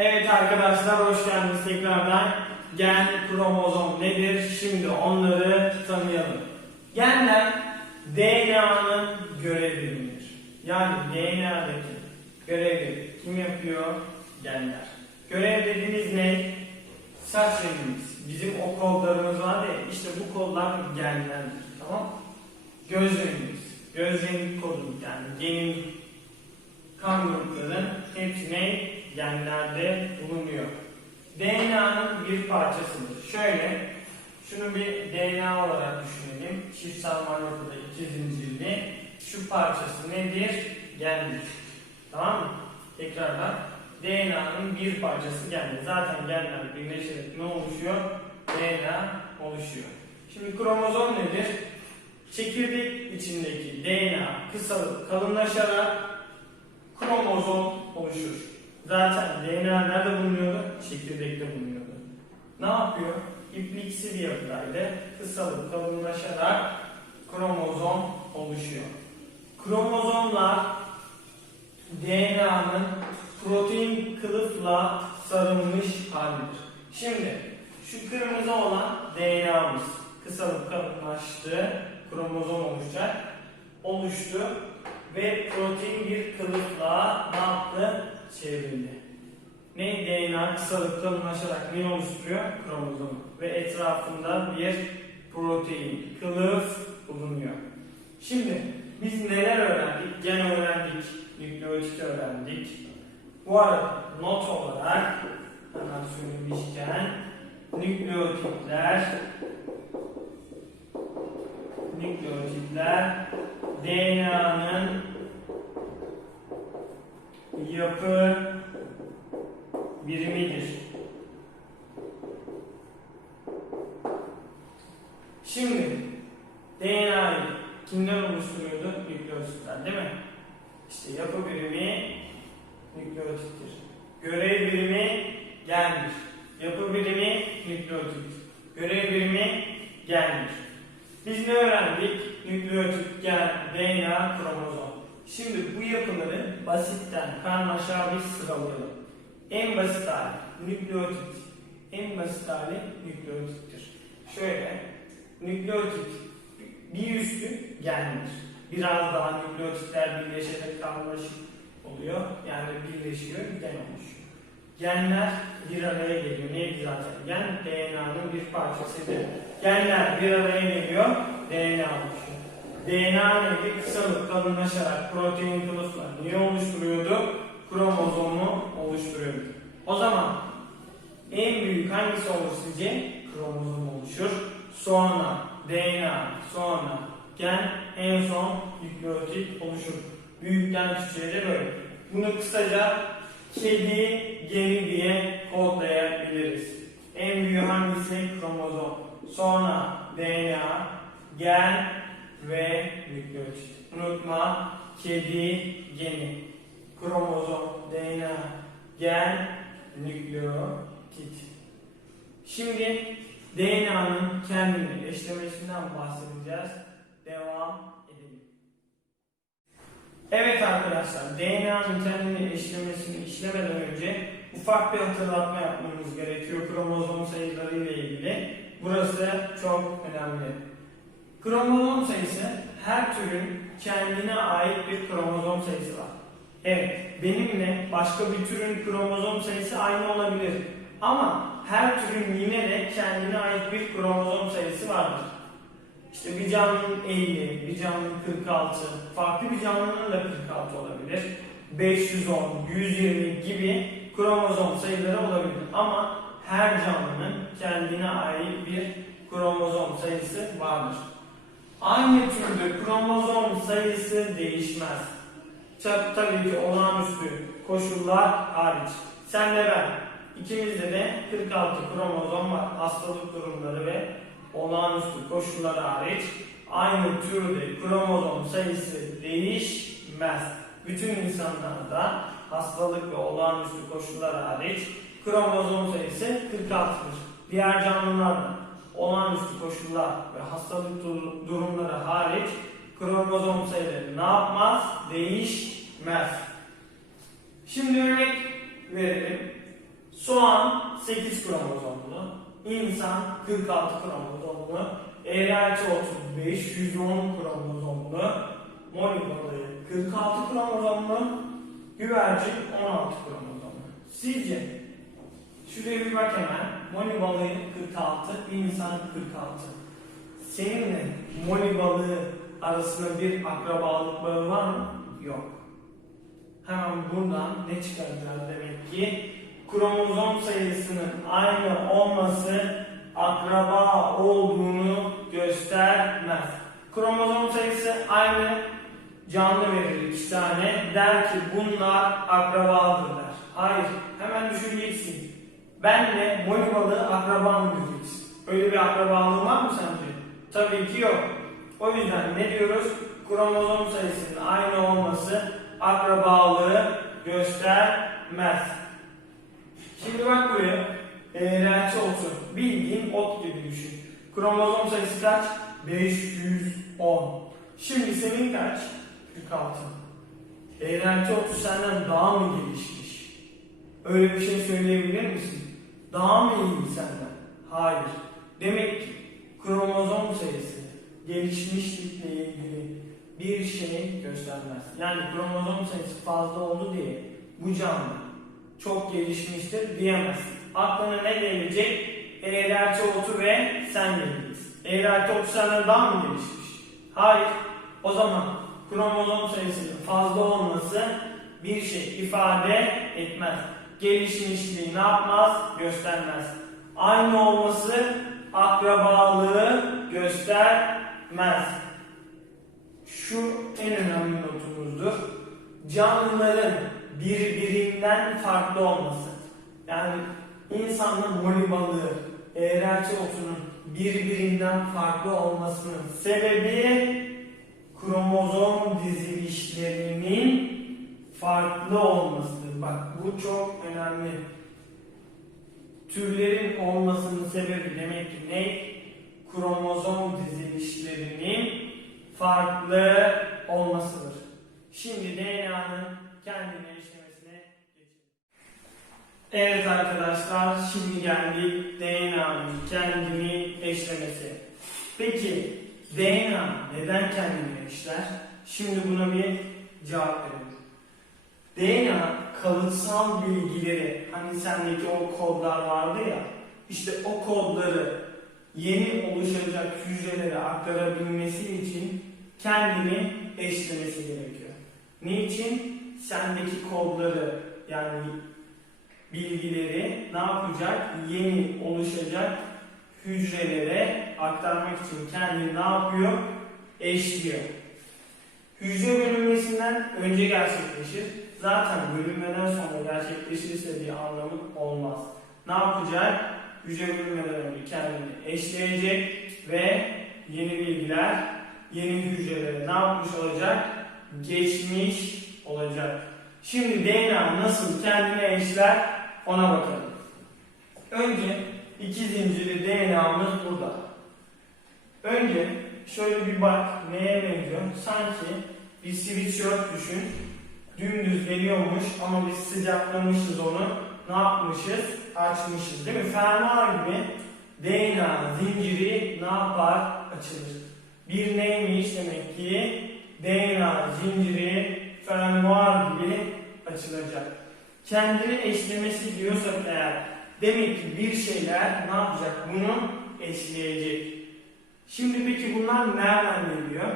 Evet arkadaşlar hoş geldiniz tekrardan. Gen, kromozom nedir? Şimdi onları tanıyalım. Genler DNA'nın görevidir. Yani DNA'daki görevi kim yapıyor? Genler. Görev dediğimiz ne? Saç rengimiz. Bizim o kodlarımız var ya işte bu kodlar genlerdir. Tamam? Göz rengimiz. Göz rengi kodu yani genin kan gruplarının hepsi ne? Genlerde bulunuyor. DNA'nın bir parçasıdır. Şöyle, şunu bir DNA olarak düşünelim. Çift sarmal yapıda iki zincirli. Şu parçası nedir? Gendir. Tamam mı? Tekrardan. DNA'nın bir parçası gendir. Zaten genler birleşerek ne oluşuyor? DNA oluşuyor. Şimdi kromozom nedir? Çekirdek içindeki DNA kısalıp kalınlaşarak kromozom oluşur. Zaten DNA nerede bulunuyordu? Çekirdekte bulunuyordu. Ne yapıyor? İpliksi bir yapıdaydı. Kısalıp kalınlaşarak kromozom oluşuyor. Kromozomlar DNA'nın protein kılıfla sarılmış halidir. Şimdi şu kırmızı olan DNA'mız kısalıp kalınlaştı, kromozom oluşacak, oluştu ve protein bir kılıfla ne yaptı? Çevrildi. Ne? DNA kısalıp kalınlaşarak ne oluşturuyor? Kromozomu. Ve etrafında bir protein, kılıf bulunuyor. Şimdi biz neler öğrendik? Gen öğrendik, nükleotit öğrendik. Bu arada not olarak hemen söylemişken nükleotitler nükleotitler DNA'nın yapı birimidir. Şimdi DNA'yı kimler oluşturuyordu? Nükleotitler değil mi? İşte yapı birimi nükleotittir. Görev birimi gendir. Yapı birimi nükleotit. Görev birimi gendir. Biz ne öğrendik? Nükleotit, gen, DNA, kromozom. Şimdi bu yapıları basitten karmaşa bir sıralayalım. En basit hali nükleotit. En basit hali nükleotittir. Şöyle, nükleotit bir üstü gendir. Biraz daha nükleotitler birleşerek karmaşık oluyor. Yani birleşiyor, gen oluşuyor. Genler bir araya geliyor. Neydi zaten? Gen DNA'nın bir parçasıydı. Genler bir araya geliyor, DNA oluşuyor. DNA neydi? Kısalıp kalınlaşarak protein kılıfla niye oluşturuyordu? Kromozomu oluşturuyordu. O zaman en büyük hangisi olur sizce? Kromozom oluşur. Sonra DNA, sonra gen, en son nükleotit oluşur. Büyükten küçüğe de böyle. Bunu kısaca kedi geni diye kodlayabiliriz. En büyük hangisi? Kromozom. Sonra DNA, gen ve nükleotit. Unutma kedi geni. Kromozom, DNA, gen, nükleotit. Şimdi DNA'nın kendini eşlemesinden bahsedeceğiz. Devam edelim. Evet arkadaşlar, DNA'nın kendini eşlemesini işlemeden önce ufak bir hatırlatma yapmamız gerekiyor kromozom sayıları ile ilgili. Burası çok önemli. Kromozom sayısı her türün kendine ait bir kromozom sayısı var. Evet, benimle başka bir türün kromozom sayısı aynı olabilir. Ama her türün yine de kendine ait bir kromozom sayısı vardır. İşte bir canlının 50, bir canlının 46, farklı bir canlının da 46 olabilir. 510, 120 gibi kromozom sayıları olabilir. Ama her canlının kendine ait bir kromozom sayısı vardır. Aynı türde kromozom sayısı değişmez. Tabii, tabii ki olağanüstü koşullar hariç. Sen de ben. İkimizde de 46 kromozom var. Hastalık durumları ve olağanüstü koşullar hariç aynı türde kromozom sayısı değişmez. Bütün insanlarda hastalık ve olağanüstü koşullar hariç kromozom sayısı 46'dır. Diğer canlılarda olağanüstü koşullar ve hastalık dur- durumları hariç kromozom sayıları ne yapmaz? Değişmez. Şimdi örnek verelim. Soğan 8 kromozomlu, insan 46 kromozomlu, eğrelti otu 510 kromozomlu, moli balığı 46 kromozomlu, güvercin 16 kromozomlu. Sizce şuraya bir bak hemen. Moli balığı 46, insan 46. Seninle moli balığı arasında bir akrabalık bağı var mı? Yok. Hemen buradan ne çıkaracağız demek ki? Kromozom sayısının aynı olması akraba olduğunu göstermez. Kromozom sayısı aynı canlı verir iki tane. Der ki bunlar akrabadır der. Hayır. Hemen düşüneceksin. Benle boy balığı akrabam diyeceksin. Öyle bir akrabalığın var mı sence? Tabii ki yok. O yüzden ne diyoruz? Kromozom sayısının aynı olması akrabalığı göstermez. Şimdi bak buraya. Eğrelti otu. Bildiğin ot gibi düşün. Kromozom sayısı kaç? 510. Şimdi senin kaç? 46. Eğrelti otu senden daha mı gelişmiş? Öyle bir şey söyleyebilir misin? Daha mı iyi senden? Hayır. Demek ki kromozom sayısı gelişmişlikle ilgili bir şey göstermez. Yani kromozom sayısı fazla oldu diye bu canlı çok gelişmiştir diyemezsin. Aklına ne gelecek? Eğrelti otu ve sen geleceksin. Eğrelti otu senden daha mı gelişmiş? Hayır. O zaman kromozom sayısının fazla olması bir şey ifade etmez. Gelişmişliği ne yapmaz? Göstermez. Aynı olması akrabalığı göstermez. Şu en önemli notumuzdur. Canlıların birbirinden farklı olması. Yani insanla moli balığı, eğrelti otunun birbirinden farklı olmasının sebebi kromozom dizilişlerinin farklı olmasıdır. Bak bu çok önemli. Türlerin olmasının sebebi demek ki ne? Kromozom dizilişlerinin farklı olmasıdır. Şimdi DNA'nın kendine işlemesine geçelim. Evet arkadaşlar şimdi geldik DNA'nın kendini eşlemesi. Peki DNA neden kendini eşler? Şimdi buna bir cevap verelim. DNA kalıtsal bilgileri hani sendeki o kodlar vardı ya işte o kodları yeni oluşacak hücrelere aktarabilmesi için kendini eşlemesi gerekiyor. Niçin? Sendeki kodları yani bilgileri ne yapacak? Yeni oluşacak hücrelere aktarmak için kendini ne yapıyor? Eşliyor. Hücre bölünmesinden önce gerçekleşir. Zaten bölünmeden sonra gerçekleşirse bir anlamı olmaz. Ne yapacak? Hücre bölünmeden önce kendini eşleyecek ve yeni bilgiler yeni hücrelere ne yapmış olacak? Geçmiş olacak. Şimdi DNA nasıl kendine eşler ona bakalım. Önce iki zincirli DNA'mız burada. Önce şöyle bir bak neye benziyor? Sanki bir sweatshirt düşün. Dümdüz geliyormuş ama biz sıcaklamışız onu. Ne yapmışız? Açmışız değil mi? Fermuar gibi DNA zinciri ne yapar? Açılır. Bir neymiş demek ki? DNA zinciri fermuar gibi açılacak. Kendini eşlemesi diyorsak eğer demek ki bir şeyler ne yapacak? Bunu eşleyecek. Şimdi peki bunlar nereden geliyor?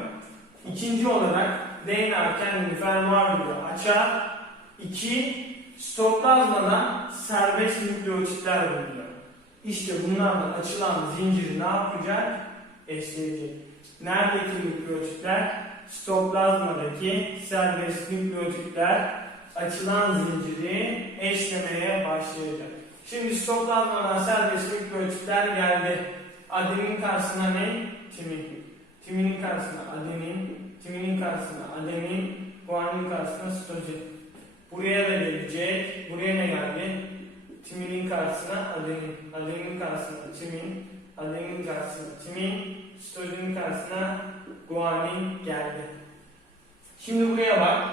İkinci olarak DNA kendini fermuar gibi açar. İki, stoplazmadan serbest nükleotitler bulunuyor. İşte bunlarla açılan zinciri ne yapacak? Eşleyecek. Neredeki nükleotitler? Stoplazmadaki serbest nükleotitler açılan zinciri eşlemeye başlayacak. Şimdi stoplazmadan serbest nükleotitler geldi. Adenin karşısına ne? Timin. Timinin karşısına adenin, timinin karşısına adenin, guanin karşısına sitozin. Buraya da gelecek. Buraya ne geldi? Timinin karşısına adenin, adenin karşısına timin, adenin karşısına timin, sitozinin karşısına guanin geldi. Şimdi buraya bak.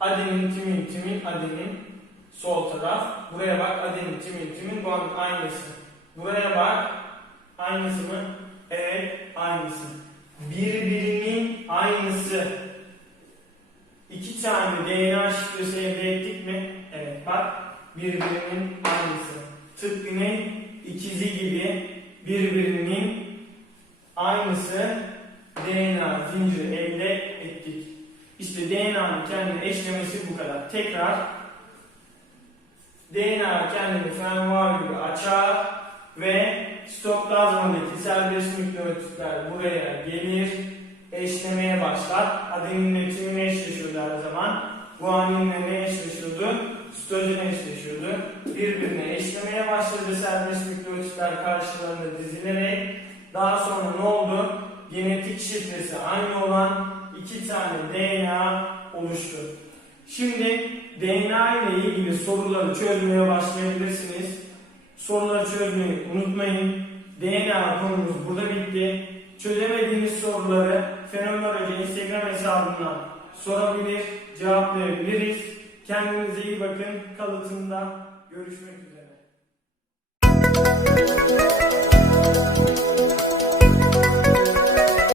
Adenin, timin, timin, adenin sol taraf. Buraya bak adenin, timin, timin guanin aynısı. Buraya bak. Aynısı mı? Evet, aynısı. Birbirinin aynısı. İki tane DNA şifresi elde ettik mi? Evet, bak. Birbirinin aynısı. Tıpkı ne? İkizi gibi birbirinin aynısı DNA zinciri elde ettik. İşte DNA'nın kendini eşlemesi bu kadar. Tekrar DNA kendini fermuar gibi açar ve sitoplazmadaki serbest nükleotitler buraya gelir, eşlemeye başlar. Adeninle timin eşleşiyordu her zaman. Guaninle ne eşleşiyordu? Sitojen eşleşiyordu. Birbirine eşlemeye başladı serbest nükleotitler karşılarında dizilerek. Daha sonra ne oldu? Genetik şifresi aynı olan iki tane DNA oluştu. Şimdi DNA ile ilgili soruları çözmeye başlayabilirsiniz. Soruları çözmeyi unutmayın. DNA konumuz burada bitti. Çözemediğiniz soruları Fenomen Instagram hesabından sorabilir, cevaplayabiliriz. Kendinize iyi bakın. Kalıtımda görüşmek üzere.